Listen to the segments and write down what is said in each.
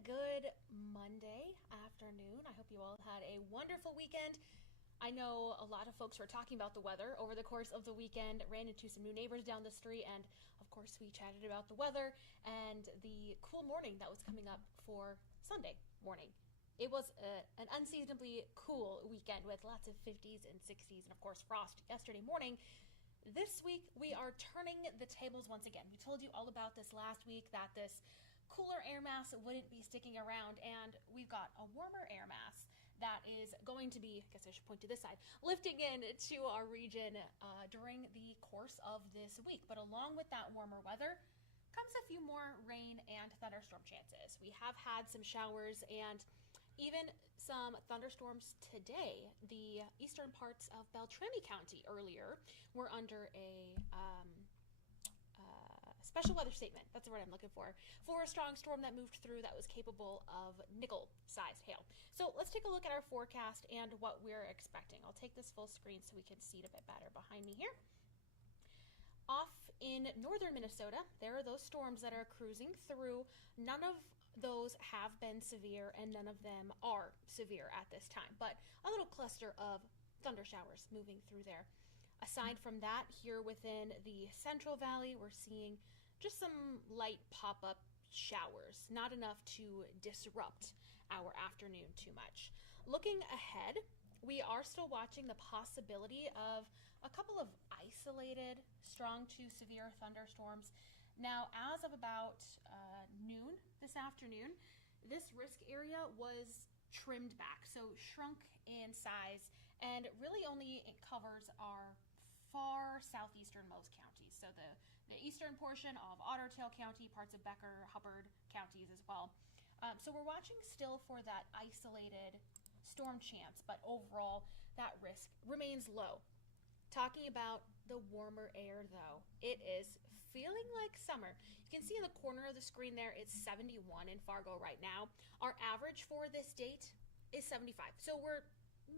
Good Monday afternoon. I hope you all had a wonderful weekend. I know a lot of folks were talking about the weather over the course of the weekend, ran into some new neighbors down the street, and of course, we chatted about the weather and the cool morning that was coming up for Sunday morning. It was an unseasonably cool weekend with lots of 50s and 60s, and of course, frost yesterday morning. This week, we are turning the tables once again. We told you all about this last week, that this cooler air mass wouldn't be sticking around, and we've got a warmer air mass that is going to be, I guess I should point to this side, lifting in to our region during the course of this week. But along with that warmer weather comes a few more rain and thunderstorm chances. We have had some showers and even some thunderstorms today. The eastern parts of Beltrami County earlier were under a special weather statement. That's the word I'm looking for a strong storm that moved through that was capable of nickel-sized hail. So let's take a look at our forecast and what we're expecting. I'll take this full screen so we can see it a bit better behind me here. Off in northern Minnesota, there are those storms that are cruising through. None of those have been severe and none of them are severe at this time, but a little cluster of thunder showers moving through there. Aside from that, here within the Central Valley, we're seeing just some light pop-up showers, not enough to disrupt our afternoon too much. Looking ahead, we are still watching the possibility of a couple of isolated strong to severe thunderstorms. Now, as of about noon this afternoon, this risk area was trimmed back, so shrunk in size, and really only it covers our far southeasternmost counties. So the eastern portion of Ottertail County, parts of Becker, Hubbard counties as well. So we're watching still for that isolated storm chance, but overall that risk remains low. Talking about the warmer air though, it is feeling like summer. You can see in the corner of the screen there, it's 71 in Fargo right now. Our average for this date is 75. So we're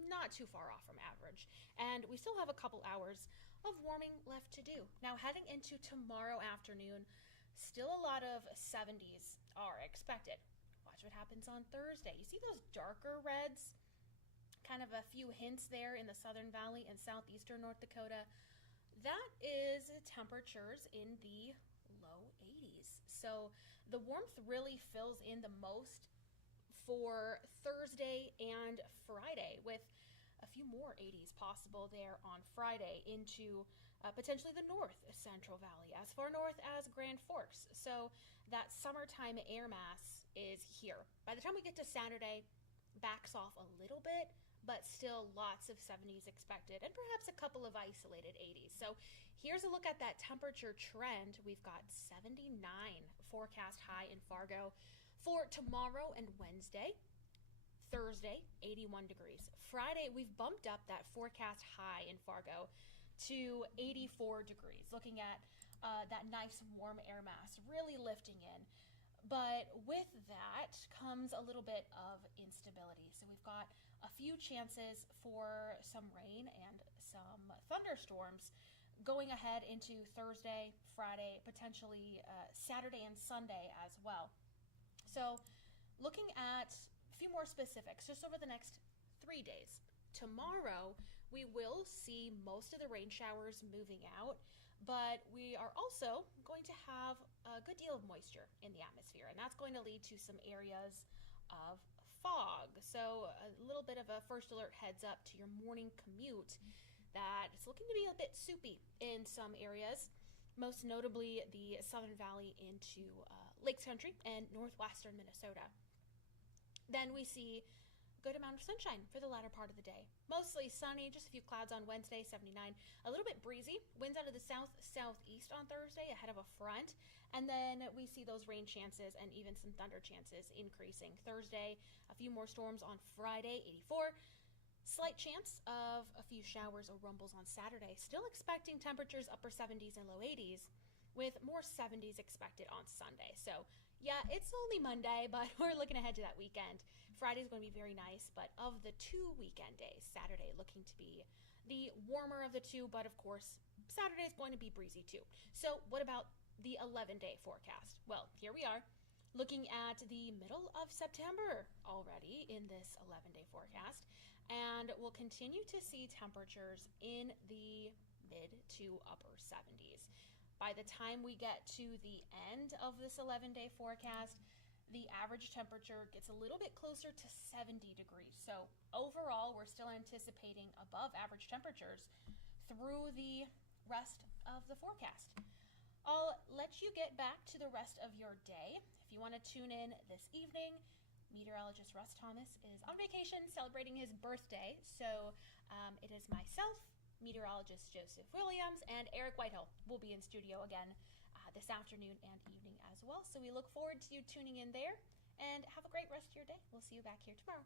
not too far off from average. And we still have a couple hours of warming left to do. Now heading into tomorrow afternoon, still a lot of 70s are expected. Watch what happens on Thursday. You see those darker reds? Kind of a few hints there in the Southern Valley and southeastern North Dakota. That is temperatures in the low 80s. So the warmth really fills in the most for Thursday and Friday, with a few more 80s possible there on Friday into potentially the North Central Valley, as far north as Grand Forks. So that summertime air mass is here. By the time we get to Saturday, backs off a little bit, but still lots of 70s expected and perhaps a couple of isolated 80s. So here's a look at that temperature trend. We've got 79 forecast high in Fargo for tomorrow and Wednesday. Thursday, 81 degrees. Friday, we've bumped up that forecast high in Fargo to 84 degrees, looking at that nice warm air mass really lifting in. But with that comes a little bit of instability. So we've got a few chances for some rain and some thunderstorms going ahead into Thursday, Friday, potentially Saturday and Sunday as well. So looking at a few more specifics just over the next 3 days. Tomorrow, we will see most of the rain showers moving out, but we are also going to have a good deal of moisture in the atmosphere, and that's going to lead to some areas of fog. So a little bit of a first alert heads up to your morning commute that it's looking to be a bit soupy in some areas, most notably the Southern Valley into Lakes Country and northwestern Minnesota. Then we see good amount of sunshine for the latter part of the day. Mostly sunny, just a few clouds on Wednesday, 79. A little bit breezy. Winds out of the south-southeast on Thursday ahead of a front. And then we see those rain chances and even some thunder chances increasing. Thursday, a few more storms on Friday, 84. Slight chance of a few showers or rumbles on Saturday. Still expecting temperatures upper 70s and low 80s, with more 70s expected on Sunday. So yeah, it's only Monday, but we're looking ahead to that weekend. Friday's going to be very nice, but of the 2 weekend days, Saturday looking to be the warmer of the two, but of course, Saturday is going to be breezy too. So what about the 11-day forecast? Well, here we are. Looking at the middle of September already in this 11-day forecast, and we'll continue to see temperatures in the mid to upper 70s. By the time we get to the end of this 11-day forecast, the average temperature gets a little bit closer to 70 degrees. So overall, we're still anticipating above average temperatures through the rest of the forecast. I'll let you get back to the rest of your day. If you want to tune in this evening, meteorologist Russ Thomas is on vacation celebrating his birthday. So it is myself, meteorologist Joseph Williams, and Eric Whitehill will be in studio again this afternoon and evening as well. So we look forward to you tuning in there, and have a great rest of your day. We'll see you back here tomorrow.